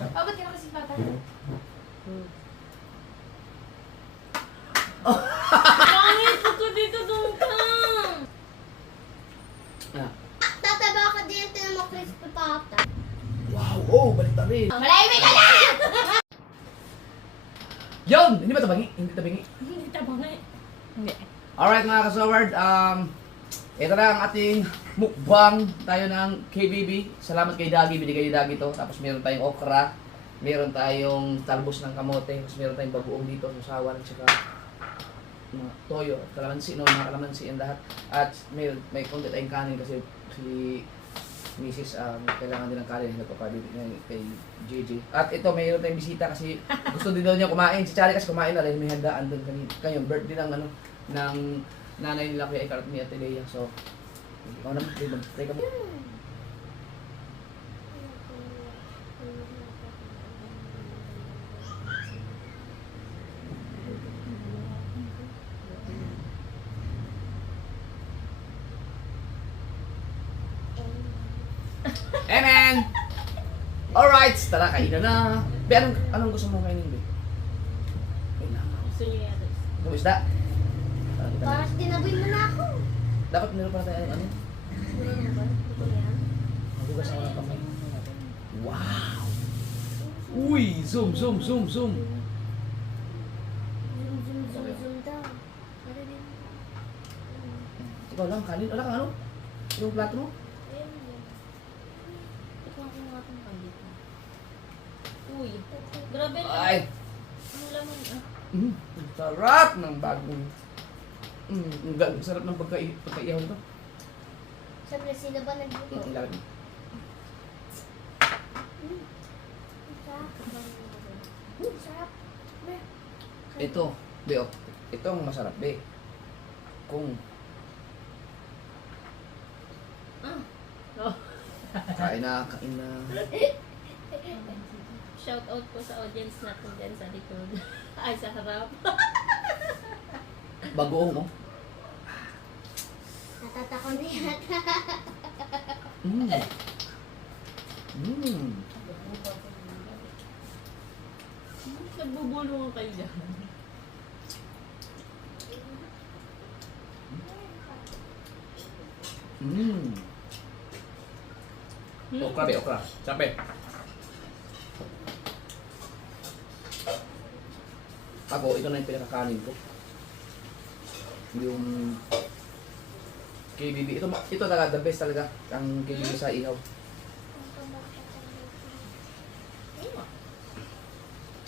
Ba't ka na kasi bata? Pangit ko dito doon ka. Tataba ka din ito ng crispy pata. Wow, oh, balik tabi. Malahimik ka na! Yun! Hindi ba tabangi? Hindi tabangi. Hindi tabangay. Hindi. Alright mga kasaward, ito na ang ating mukbang tayo ng KBB. Salamat kay Dagi, binigay ni Dagi to. Tapos meron tayong okra, meron tayong talbos ng kamote, tapos meron tayong bagoong dito, sasawan, at saka mga toyo, at kalamansi, no, mga kalamansi and lahat. At may konti tayong kanin kasi si Mrs. Kailangan din ng kanin, nagpapadito niya kay JJ. At ito, mayroon tayong bisita kasi gusto din daw niya kumain. Si Charlie kasi kumain na rin, may handaan doon kanina. Kanyang birthday ng ng nanay nila kuya Ikarat ni Ate Leia. So, ikaw naman, teka mo. Amen! Alright, tara, kainan na. Be, anong gusto mo kainin, Be? Wait lang. Gusto niyo yata. Kung isda? Parang tinaboy mo na ako. Dapat meron pa tayo ano? Wala na ba? Ito yan. Magugas ako ng kamay. Wow! Uy! Zoom, zoom, zoom, zoom! Zoom daw. Ano din? Ikaw lang, kanin. Wala kang ano? Yung plato mo? Ayun yan. Ikaw ako nga itong pandito. Uy. Grabe lang. Ay! Ang laman ah. Ang sarap ng bagong... Ang sarap ng pagkaihaw ito. Siyempre, sino ba nagluto? Ang lalim. Sarap. Ito, Be, oh. Ito ang masarap, Be. Kung Oh. kain na, kain na. Shout out po sa audience natin dyan sa likod. Ay, sa harap. Bagoong, oh. Natatako na yata. Mmm. Mmm. Nagbubulungan kayo dyan. Mmm. Okra, Be, okra. Sabi. Ako, ito na yung pinakakanin ko. Yung KBB. Ito talaga, the best talaga. Ang KBB sa ihaw.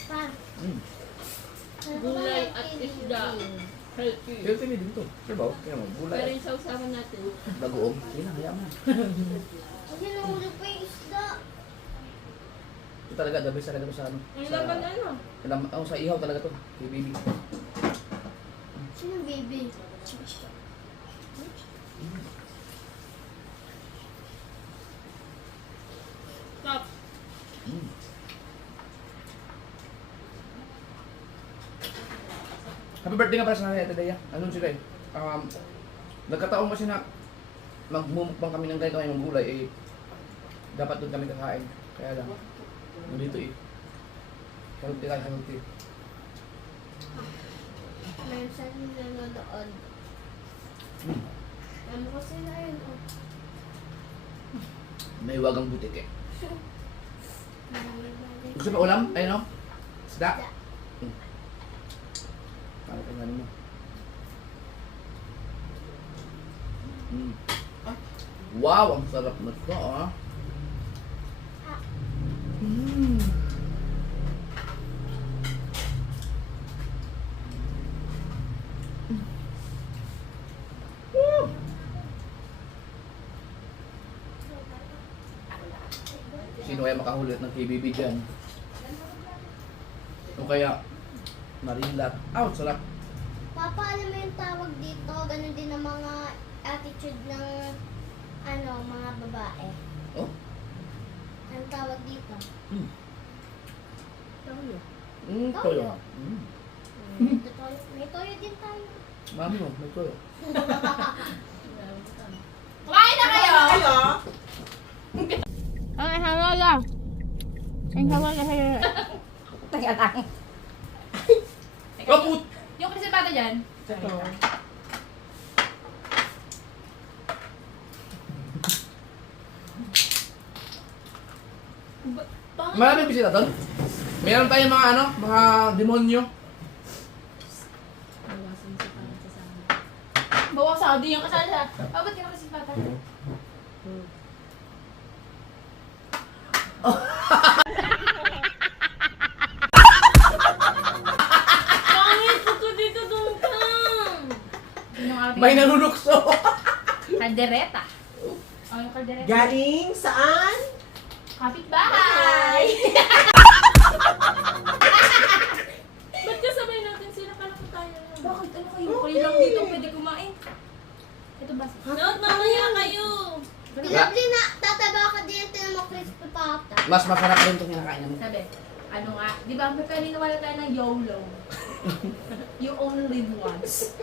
Pa. Mm. Gulay at isda. Healthy. Healthy din to. Diba? Kaya mo, Pero gulay. yung sausawan natin. Bagoong. Hindi na, hayaan mo. Kasi nahulog pa yung isda. Ito talaga, the best talaga to sa ano. Ang laman ano? Sa ihaw talaga to. KBB. Sino baby? Top. Mm. Happy birthday nga pala sa nanay Ate Dea. Anong sila eh? Nagkataon kasi na magmumukbang kami ng ganito ngayong gulay eh. Dapat doon kami kakain. Kaya lang. Nandito eh. Healthy tayo, healthy. Meron sa nanonood. Mm. Ano ko sila yun? Oh. May wagang butik eh. Gusto mo ulam? Ayun o. Isda? Mm. Ano ka nga mo? Mm. Wow! Ang sarap na ito ah. Mm. Woo! Sino kaya makahulot ng KBB dyan? O kaya Marinlat. Ouch! Sarap! Papa, alam mo yung tawag dito? Ganun din ang mga attitude ng mga babae. Oh? Ang tawag dito? Mm. Toyo. Toyo. May toyo din tayo. Mami mo, may toyo. Kumain na kayo! Ay, halala. Ang hawa na kayo. Teka lang. Kaput! Yung kasi bata dyan. Ito. Maraming bisita doon. Meron tayong mga ano, mga demonyo. Bawasan si Pata sa amin. Bawasan, di yung kasal siya. Ba't ka na kasi Pata? Pangit ko dito dungkang! Sinong ating May nanunukso. kaldereta? Oh, yung kaldereta. Galing saan? Kapitbahay! Ba't kasabay natin sila? Kala ko tayo lang. Bakit? Ano kayo? Kayo lang dito pwede kumain. Ito ba? Not mamaya kayo! Tilabli na, tataba ka din yung mo crispy pata. Mas masarap rin itong kinakain namin. Sabi, ano nga, di ba may kanina tayo ng YOLO? You only live once.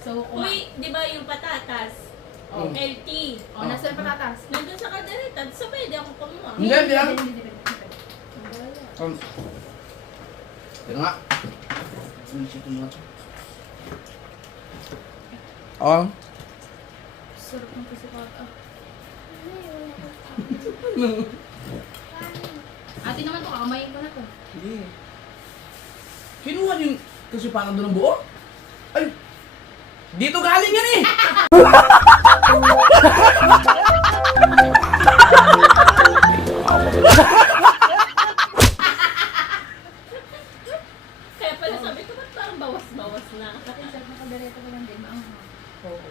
So, Uy, di ba yung patatas? Oh. Healthy. Oh, nasa yung patatas. Nandun sa kaldereta, so pwede ako kumuha. Hindi, hindi lang. Hindi. Ito nga. Sinisip ko muna ito. Oh. Sarap ng kasukata. Ate naman to, kakamayin ko na to. Hindi. Kinuha niyo yung kasipanan doon ng buo? Ay! Dito galing yan eh! Kaya pala sabi ko, ba't parang bawas-bawas na? Atin sarap ng kaldereta ko lang din, maanghang. Oo.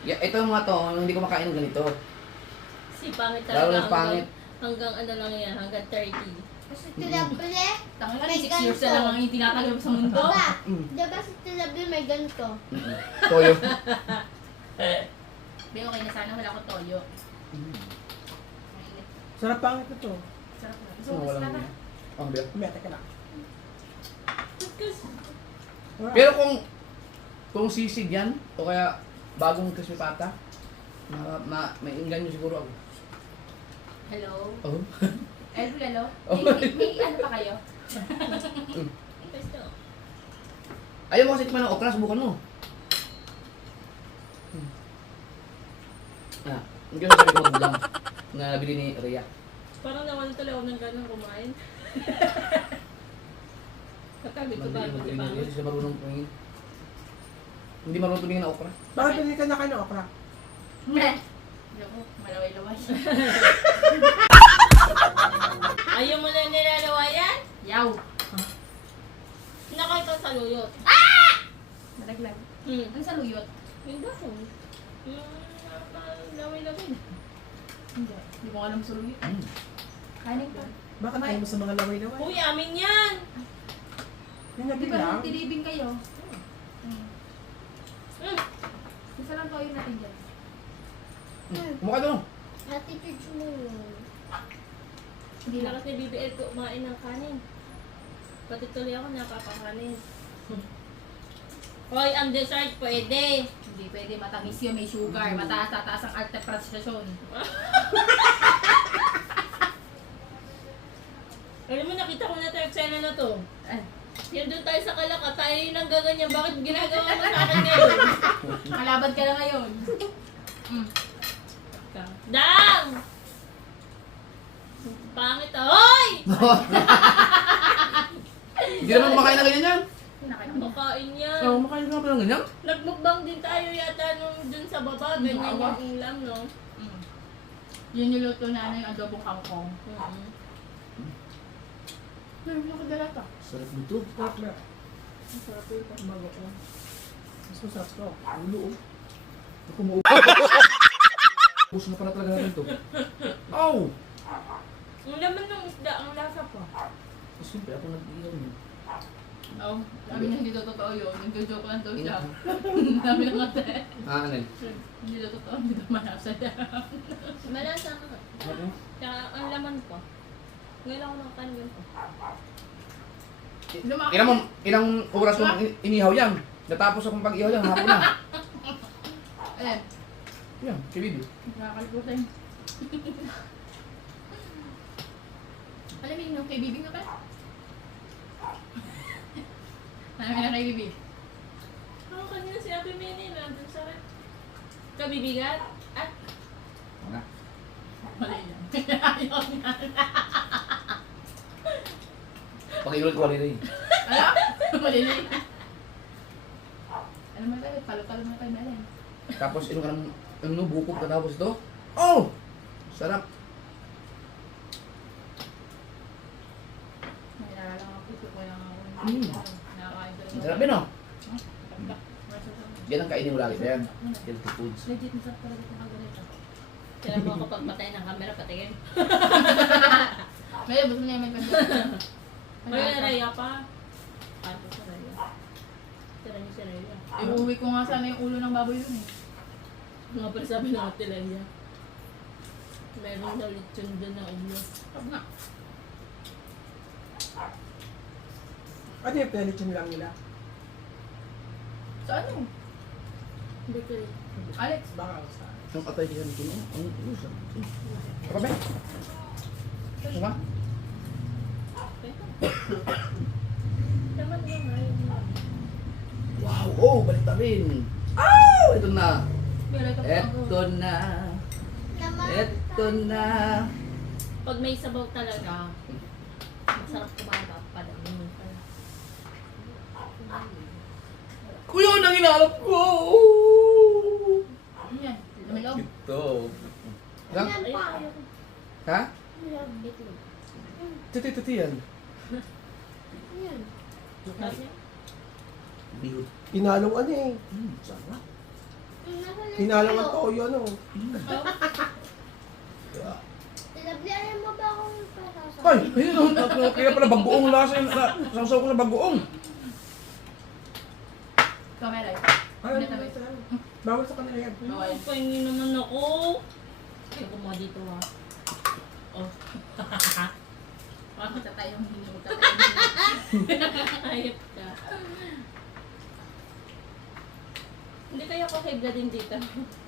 Ito yung mga to, hindi ko makain ng ganito. Si pangit Lalo talaga na pangit. hanggang ano lang yan, hanggang 30. Kasi tilabli, Tanga ka, May 6 years na lang ang itinatagal mo sa mundo. ba? Diba si tilabli may ganito? Toyo. Be, okay na sana, wala akong toyo. Mainit. Sarap pangit na to. Sarap na. Ano, So, kasi walang na. ganyan. Ang biyak. Kumete ka na. Wala. Pero kung sisig yan, o kaya bagong kasipata, may inganyo siguro ako. Hello? Oh. Hello? Oh. May ano pa kayo? Gusto. Ayaw mo kasi tikman ng okra, subukan mo. Ah, hindi ko sabi ko magulang na nabili ni Rhea. Parang nawalan tuloy ako ng ganang kumain. Katabi ko ba? Hindi siya marunong tumingin. Hindi marunong tumingin ng okra. Bakit hindi ka na kayo ng okra? Meh! Ako, malaway-laway. Ayaw mo na nilalawayan? Yaw! Nakay ka sa luyot. Malaglag. Hmm. Ano sa luyot? Yung ba? Laway-laway na. Hindi. Hindi ko alam sa luyot. Kanin ka. Bakit ayaw mo sa mga laway-laway? Uy, amin yan! Yung Di ba nabilang? nagtilibing kayo? Hmm. Isa lang toyo natin dyan. Mukha doon. Attitude mo yun. Hindi na kasi BBL ko kumain ng kanin. Pati tuloy ako napapakanin. Hoy, ang dessert pwede. Hindi pwede matamis yun, may sugar. Mataas ang arte precision. Alam mo, nakita ko na ito, eksena na to. Ah, Yan doon tayo sa Kalaka, tayo yung nang gaganyan. Bakit ginagawa mo sa akin ngayon? Kalabad ka na ngayon. Mm. Dang! Pangit ah. Hoy! Hindi naman kumakain na ganyan yan. Kinakain ako. Makain yan. Oo, kumakain ka pa ng ganyan. Nagmukbang din tayo yata nung dun sa baba. Ganyan Awa. yung ulam, no? Mm. Yun yung luto na yung adobong kangkong. Nakadala ka. Sarap nito. Sarap na. Ang sarap ito. Bago ko. Mas masarap to. Ulo oh. Ako mo. Ubus na pala talaga natin ito. Oh! Ang laman ng isda, ang lasa pa. Siyempre, ako nag-ihaw niyo. Oo. Sabi niya hindi daw totoo yun. Nagjo-joke lang daw siya. Ina. Sabi ng ate. Ah, ano yun? Hindi daw totoo. Hindi daw malasa niya. Malasa ka. Ano? Tsaka ang laman pa. Ngayon ako ng kanin pa. Ilang oras ko inihaw yan. Natapos akong pag-ihaw yan, hapon na. Ayan. Yan, kay Bibi. Nakakalimutan. Alam mo yung kay Bibi nga pala? Alam mo yung kay Bibi? Ako kanina si Ate Minnie nandun sa kabibigat at Ano? Wala yan. Ayaw nga. Pakiulit ko rin. Alam? Malili. Alam mo tayo, palo-palo mo tayo meron. Tapos ino ka ng bukog ka tapos ito. Oh! Sarap. May naalala nga po, ko lang ako. Nakakain ko Ang sarap din oh. Yan ang kainin mo lagi. Yan. Healthy foods. Legit, masarap talaga itong kaganito. kailan mo kapag patay ng camera patingin. Ngayon, gusto niya may pwede. May naraya pa. Ano sa raya? Tira niyo si Raya. Iuwi ko nga sana yung ulo ng baboy yun eh. Nga pala sabi ng Ate Raya. Meron daw lechon doon na ulo. Pag nga. Ano yung pinalitsin lang nila? So ano? Bakery. Alex, Baka sa... Ang atay ka nito. Ang sarap. Apa ba? Sama? Naman nga nga yun. Wow! Oh! Balik ta rin. Oh! Ito na. meron ka pa Ito na. Naman. Ito na. Pag may sabaw talaga, masarap kumaba pa din. Kuya, nang inaalap ko! Ano yan? Lumilaw. Ito. Lang? Yan Ayun, pa. ayun. Ha? Itlog. Tuti yan. Yan. Sarap niya. Bihot. Pinalong ano eh. Sarap. Nasa na- Pinalong ang Ano? toyo ano. Tinablihan mo ba akong pasasa? Ay! Ayun! Kaya pala bagoong lasa yun. Sausaw ko sa bagoong. Kamera. Ano Hindi na tayo. Bawal sa kanila yan. Bawal. Pahingin naman ako. Ay, mo dito ha. Oh. Bakit sa tayong hindi mo tatayong Ayop ka. Hindi kaya ako kay blood din dito.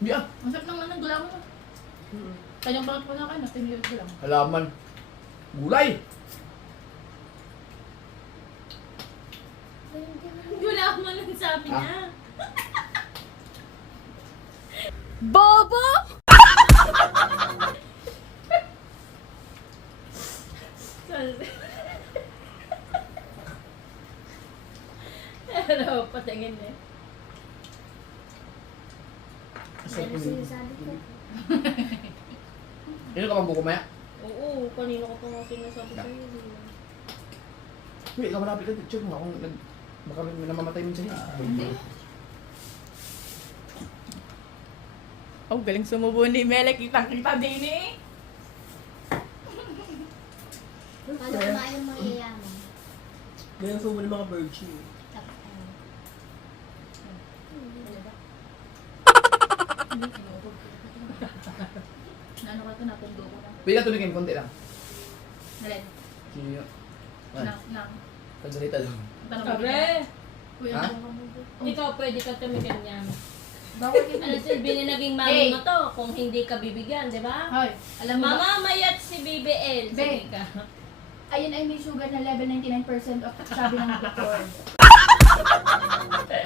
Hindi ah. Masarap naman ng gulaw mo. Kanyang bakit po na kayo, mas tinilid ko lang. Halaman. Gulay. Wala mo lang sabi Ah. niya. Bobo! Pero patingin eh. Ano sinasabi ko? Ino ka bang buko maya? Oo, kanino ko pa nga sinasabi sa'yo. Hindi, ikaw malapit ka. Check mo kung baka may namamatay minsan yun. Hindi. Oh, galing sumubo ni Mele. Kitang-kita din eh. Paano kumain ng mga yayaman? Ganyan sumo ng mga virgin. Tapos ano? Ano ka ito? Natundo ko na. Pwede ka tumingin konti lang. Nalin. Sige. Ay, Nang. kagsalita lang. Tanong Sabi, Kuya, Ha? tanong ka mo. ikaw pwede ka tumigyan niyan. Bawal kita. Ano silbi na naging mami Hey. mo to kung hindi ka bibigyan, di ba? Hoy, alam mo ba? Mamamayat si BBL. Sige Be. ka. Ayun ay may sugar na level 99% of sabi ng doktor.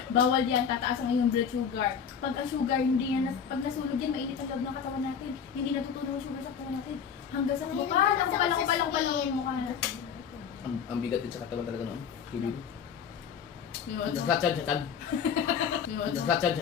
Bawal yan, tataas ang iyong blood sugar. Pag ang sugar, hindi yan, pag nasunog yan, mainit ang loob ng katawan natin. Hindi natutunaw ang sugar sa katawan natin. Hanggang sa mukha, ang mukha na. Ang bigat din sa katawan talaga noon. Kilig. Yung ano? Satsan. Yung ano? Satsan.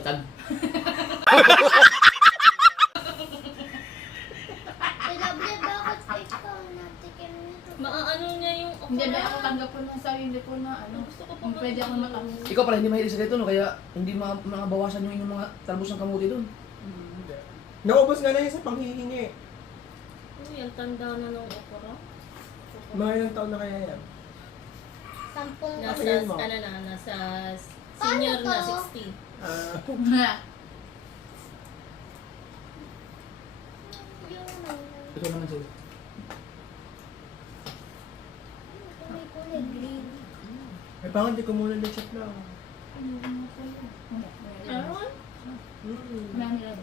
Tinablihan bakit ikaw natikim nito? Maaano niya yung Hindi ba ako tanggap ko ng sarili ko na ano? Gusto ko pa Kung pwede ako matapos. Ikaw pala hindi mahilig sa ganito, no? Kaya hindi mabawasan yung inyong mga talbos ng kamuti doon. Naubos nga na yun sa panghihingi. Uy, ang tanda na ng okra. Mga ilang taon na kaya yan? Sampung Nasa, Tingin mo. ano na, nasa senior Paano na to? 60. Ito naman sila. Kulay green. May pangan di ko muna na-check na. Meron? Marami lang.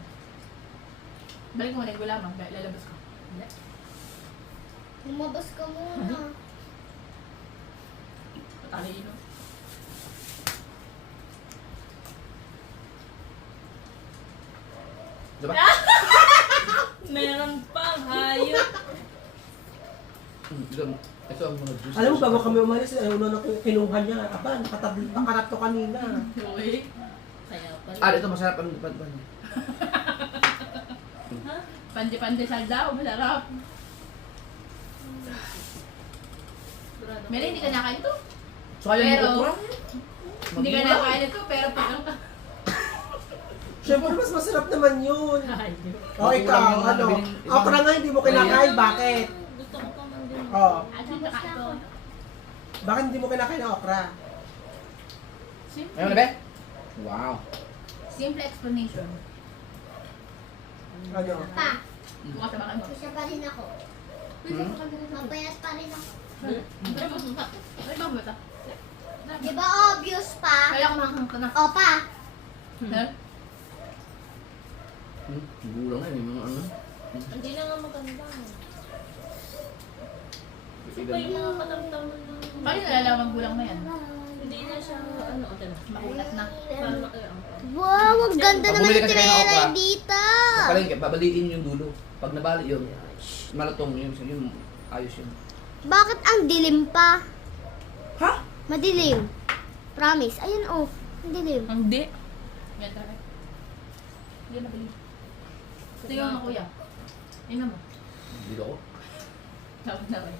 Balik mo na yung gulamang, lalabas ko. Lumabas ka muna. Talino. Diba? Meron pang hayop. Ito ang mga juice. Alam mo, bago kami umalis, una na kinuha niya. Aba, nakakarap to kanina. Okay. Kaya pala. Ah, ito masarap ang pan. Pande-pande salda, masarap. Sigurado. Mary, hindi ka nakain ito. So kaya yung Pero- okra? Hindi ka nakain ito, pero pag Siyempre, mas masarap naman yun. Hayop. O ikaw, Yung mga ano? nabiling- Okra nga hindi mo kinakain, bakit? Gusto ko pa man din. Oh, ano na ito? bakit hindi mo kinakain ang okra? Ayun na be? Wow. Simple explanation. Ano? Pa, Bukas na baka mo. isa pa rin ako. Mapayat pa rin ako. Ay, bang bata? Di ba obvious pa? Kaya kumakang ka na. O pa, Ha? Gulang na yung mga ano. Hindi na nga maganda. Kasi pa yung mga katamtaman ng... Paano nalalaman gulang mo yan? Hindi na siya, ano, okay na. Makulat na. Para ang wow, ang ganda Pag naman bumili yung kasi kayo ng tinela okra, dito. Palengke, babaliin yung dulo. Pag nabali yun, malatong yun. Yun, ayos yun. Bakit ang dilim pa? Ha? Madilim. Promise. Ayun oh, ang dilim. Hindi. Yan talaga. Hindi na bili. Tingnan mo kuya. Tingnan mo. Dito ako. Tapos na ba?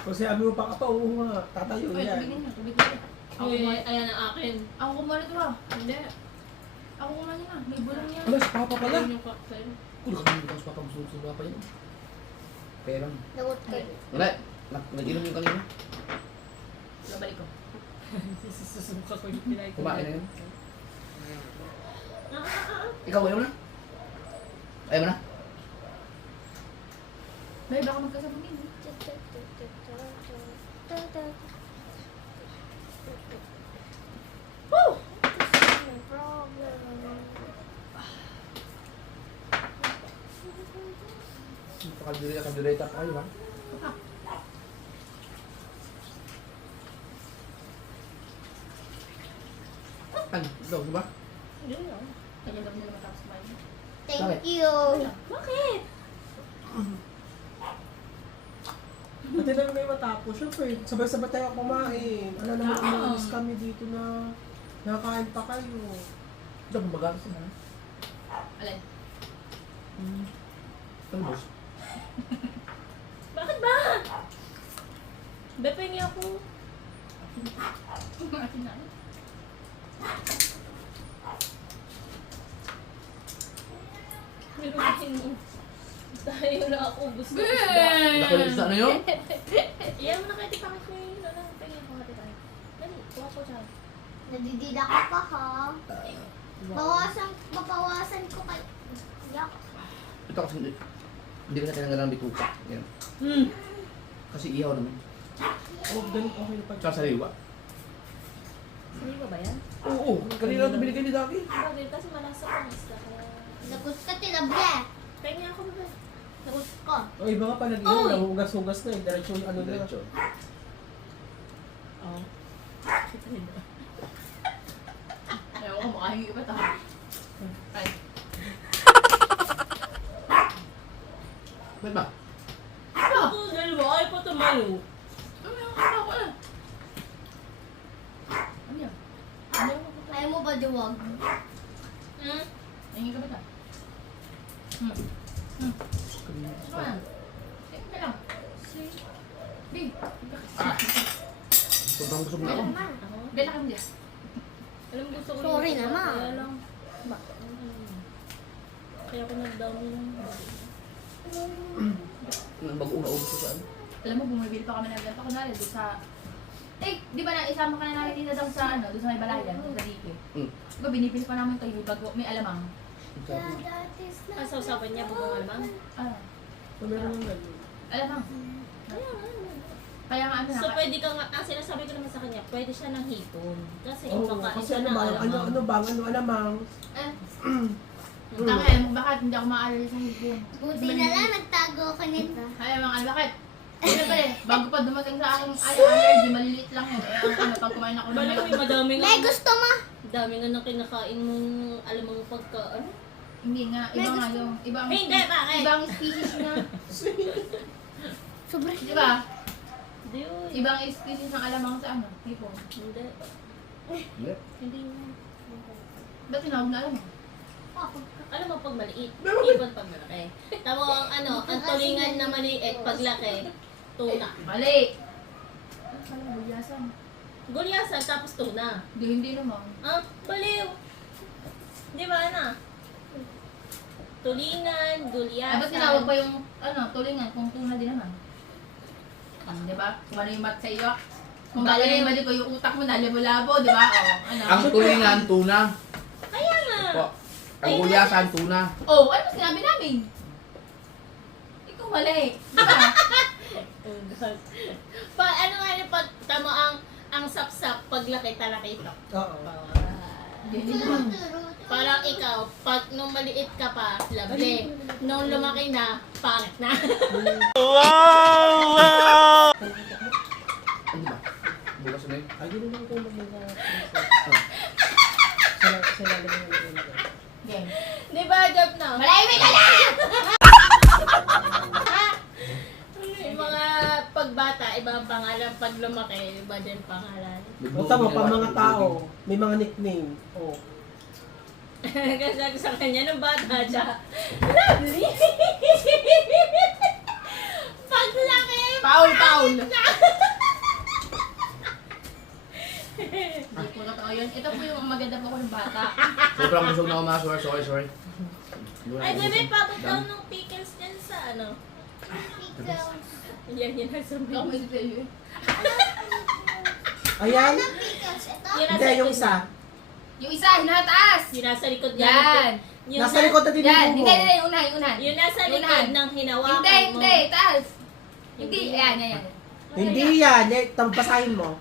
Kasi sabi mo pa ka pa, oo nga, tatayo Uy, yan. tubig niya. Tubig niya. Ako Uy, kumain. ayan ang akin. Ako kumain ito ah. Hindi. Ako kumain na. May bulong niya. Wala, si Papa pala. Ayan yung cocktail. Kung kami dito sa Papa, gusto sa Papa yun. Kaya lang. Lagot ka. Wala, nag-inom yung kanina. Babalik ko. Susuka ko yung pinay ko. Kumain na yun. Ikaw, ayaw mo na? Ayaw mo na? May baka magkasabungin. Pakadureta pa kayo, ha? Ano? Ito, diba? Yun lang. Kanya daw nila matapos kumain. Thank you. Bakit? Pati na may matapos, syempre, sabay-sabay tayo kumain. Ano naman, umalis kami dito na nakakain pa kayo. Ito, pumagatas na. Alin? Ano, boss? Bakit ba? Bepengi ako. Akin na. Nirutin mo. Tayo na ako. Gusto ko. Nakulit sa ano yun? Iyan mo na kayo tipakit ko yun. Ano, pengi ako kati tayo. Dali, kuha ko siya. Nadidila ka pa ha. Mapawasan ko kay... Yak. Ito kasi hindi ko na tinanggalan ng bituka. Yan. Kasi ihaw naman. Oh, ganun okay na pag... Tsaka sariwa. Hindi ba ba yan? Oo, kanina ito binigay ni Daki. Bagay, kasi malasa pang isda. Kaya... Lagot ka tinabre. Pengi ako ba? Lagot ka. O, iba nga pa nag-inom, Oy! nahugas-hugas na eh. Diretso yung ano na. Diretso. Oo. Ayaw ko makahingi iba ta. Ay. Ba't ba? Ako, dalawa. Ay, pa tumayo. Ano ko eh? Ano yan? Ano yan? Ayaw mo ba diwag? Hmm? Hingi ka ba ta? Ano yan? Hingi ka lang. Di. Sobrang busog na ako. Ako? Bela ka mo dyan. Alam mo, gusto ko Sorry yung- naman. Kaya lang. Kaya ako nag-down lang. Nang bago na ubos ko sa ano. Alam mo, bumibili pa kami ng ganito. Kunwari, doon sa... Eh, di ba na isama ka na namin dito daw sa ano, doon sa may balayan, sa dike. Diba, binibili pa namin kayo bago may alamang. Ang sausapan niya, bubong alamang. Ah, So, meron ng ganun. alamang. Kaya nga ano So, na, pwede ka nga, ang sinasabi ko naman sa kanya, pwede siya ng hipon. Kasi Oo, kakain kasi siya ano ng ba, alamang. ano bang, ano alamang. eh, Tangin mo, bakit hindi ako maalala sa hipon? Buti na lang, nagtago ako nito. Ay, mga bakit? Ano ba eh, bago pa dumating sa aking allergy, maliliit lang yun. Eh, ang ano, pag kumain ako ng Baliw, madami nga. May gusto mo? Dami nga na kinakain mong alam mong pagka, ano? Hindi nga, iba nga yung, ibang, Hindi, bakit? ibang species na. Sobrang. Di ba? Hindi yun. Ibang species ng alamang sa ano, hipon. Hindi. Hindi. Hindi yun. Ba't tinawag na alamang? Alam mo pag maliit, ibon pag malaki. Tama ang ano, ang tulingan na maliit pag laki, tuna. Mali! Ano, bulyasan. Gulyasan tapos tuna. Hindi naman. Ah, baliw. Di ba na? Tulingan, Ay, gulyasan. ba't tinawag pa yung, ano, tulingan kung tuna din naman? Di ba? Kung ano yung mat sa iyo. Kung gagaling ba ko yung utak mo na labo-labo, di ba? O, ano? Ang tulingan, tuna. Kaya nga. Po. Ang gulyasan, tuna. Oh, ano ba sinabi namin? Ikaw mali. Di ba? Oh, God. Ano nga yung pag tama ang sapsap pag laki talakito. Oo. Hindi naman. Parang ikaw, pag nung maliit ka pa, lovely. Nung lumaki na, pangit na. Ano ba? Bukas na yun. Ay, yun lang kung magmula. Sila lang yung Game. Di ba, job na? Malay ka na! Yung mga pagbata, iba ang pangalan. Pag lumaki, iba din pangalan. O tama, pang mga tao, may mga nickname. Oh. Kasi sa kanya, nung bata siya, lovely! Pag laki, Paul! Hindi ko totoo yun. Ito po yung maganda po ko ng bata. Sobrang busog na ako mga sorry. ay bebe, pabot daw ng pickles dyan sa ano. Yan, yun ang Hindi ako sabi. may sa'yo eh. Ayan. Pickles, ito. Yun Hindi, yung isa. Yung isa, hinataas! Yun nasa likod niya. Yan! Yun Nasa likod na din Yan! mo. Hindi, unahan. Yun nasa likod Unahan. ng hinawakan mo. Hindi, taas! Hindi, yan. Hindi yan. Basahin mo.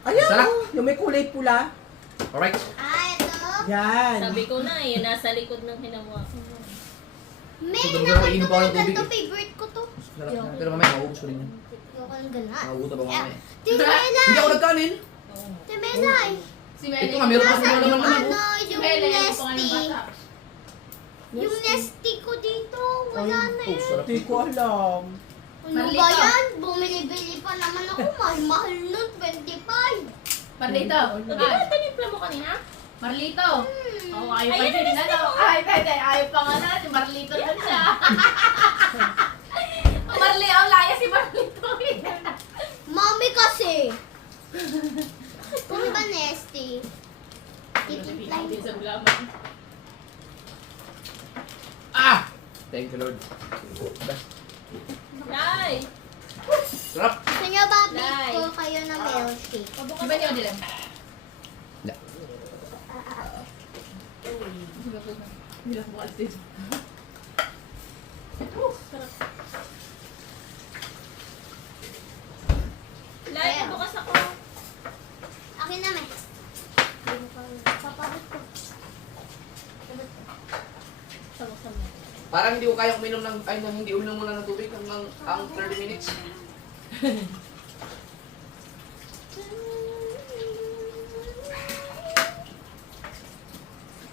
Ayan, Sarap. oh, yung may kulay pula. Alright. Ah, ito. Yan. Sabi ko na, yun nasa likod ng hinawakan mo. May Ito, naman inom pa ako ng tubig ito. eh. Favorite ko to. Sarap na. Pero mamaya, mauubos ko rin yan. Ayoko ng ganat. Mauubos pa mamaya. Timela! Hindi ako nagkanin. Timela! Si Melly. Ito nga, meron pa Nasa sila naman yung naman. ano, Si yung Melly, ito pa nga nesty. yung bata. Yung nesty ko dito. Wala na Oh, yun. sarap. Hindi ko alam. Ano Marlito. ba yan? Bumili-bili pa naman ako. Mahal nun, 25. Marlito. O, di ba tinimpla mo kanina? Marlito. Oh, ayaw pa Ayun, din na gusto daw. ko. Ay, pwede. Ayaw pa nga na. Si Marlito lang siya. Marlito. Ang laya si Marlito. Mami kasi. Kung ba nesty? Titimplahin Hindi ko. sa gulaman. Ah! Thank you, Lord. Best. Nay! Sarap. Gusto nyo ba Nay. bake ko kayo ng milkshake? Di ba niyo dilan? Hindi. Bilang mo kasi. Nay, bukas ako. Akin na, me. Papabot ko. Sama-sama. Parang hindi ko kaya uminom ng, hindi uminom muna ng tubig hanggang ang 30 minutes.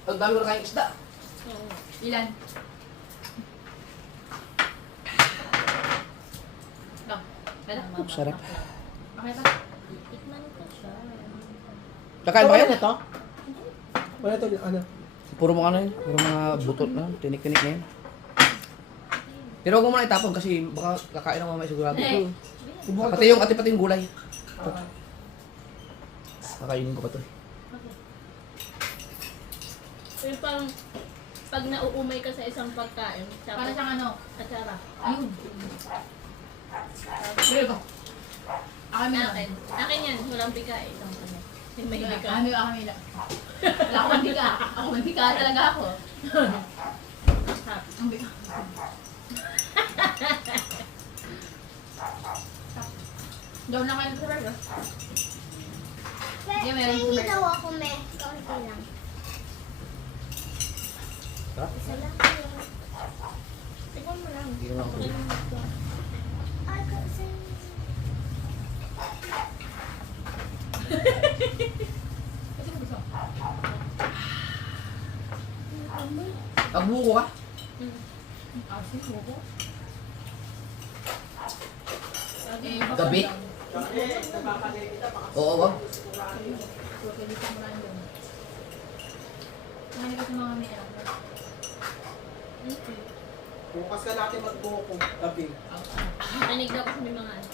Ang dami ko na kayong isda. Oo. Ilan? Lang. Wala? Sarap. Okay ba? Tikman ko siya. Kakain ba kayo? Wala na to? Wala to, ano? Puro mga ano yun, puro mga butot na, tinik-tinik na yun. Pero huwag mo muna itapon kasi baka kakain ng mamaya sigurado. Eh. Pati yung gulay. Kakainin ko pa to. Pero parang pag nauumay ka sa isang pagkain, Para tapos siyang ano? atsara. Ayun. Pero ko. Ako may Akin. Akin yan, walang bigay. Isang ano. Yung may bigay. Kami lang. Wala akong mantika. Ako mantika talaga ako. Ang bika. Daw na kayo sa burger. Kaya meron po, hingi meron. daw ako, me. Kaunti lang. Sarap. Isa lang. ginawa ko. Ay, kasi... Pagbuko ka? Asin mo ko. Gabi? Oo ba? Ano kasi mga may alam. Bukas ka natin magbuko. Gabi. Nanig daw kasi may mga ano.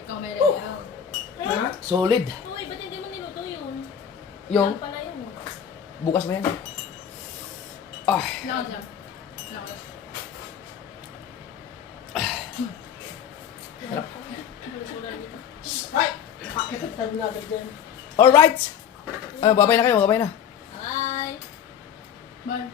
Ikaw may ready. Ha? Solid. Uy, ba't hindi mo niluto yun? Yung Yan pala yun. bukas na yan. Ah, Lakad lang. Lakad. Ay! Pakit tayo natin dyan. alright. Babay na kayo, babay na. Bye! Bye.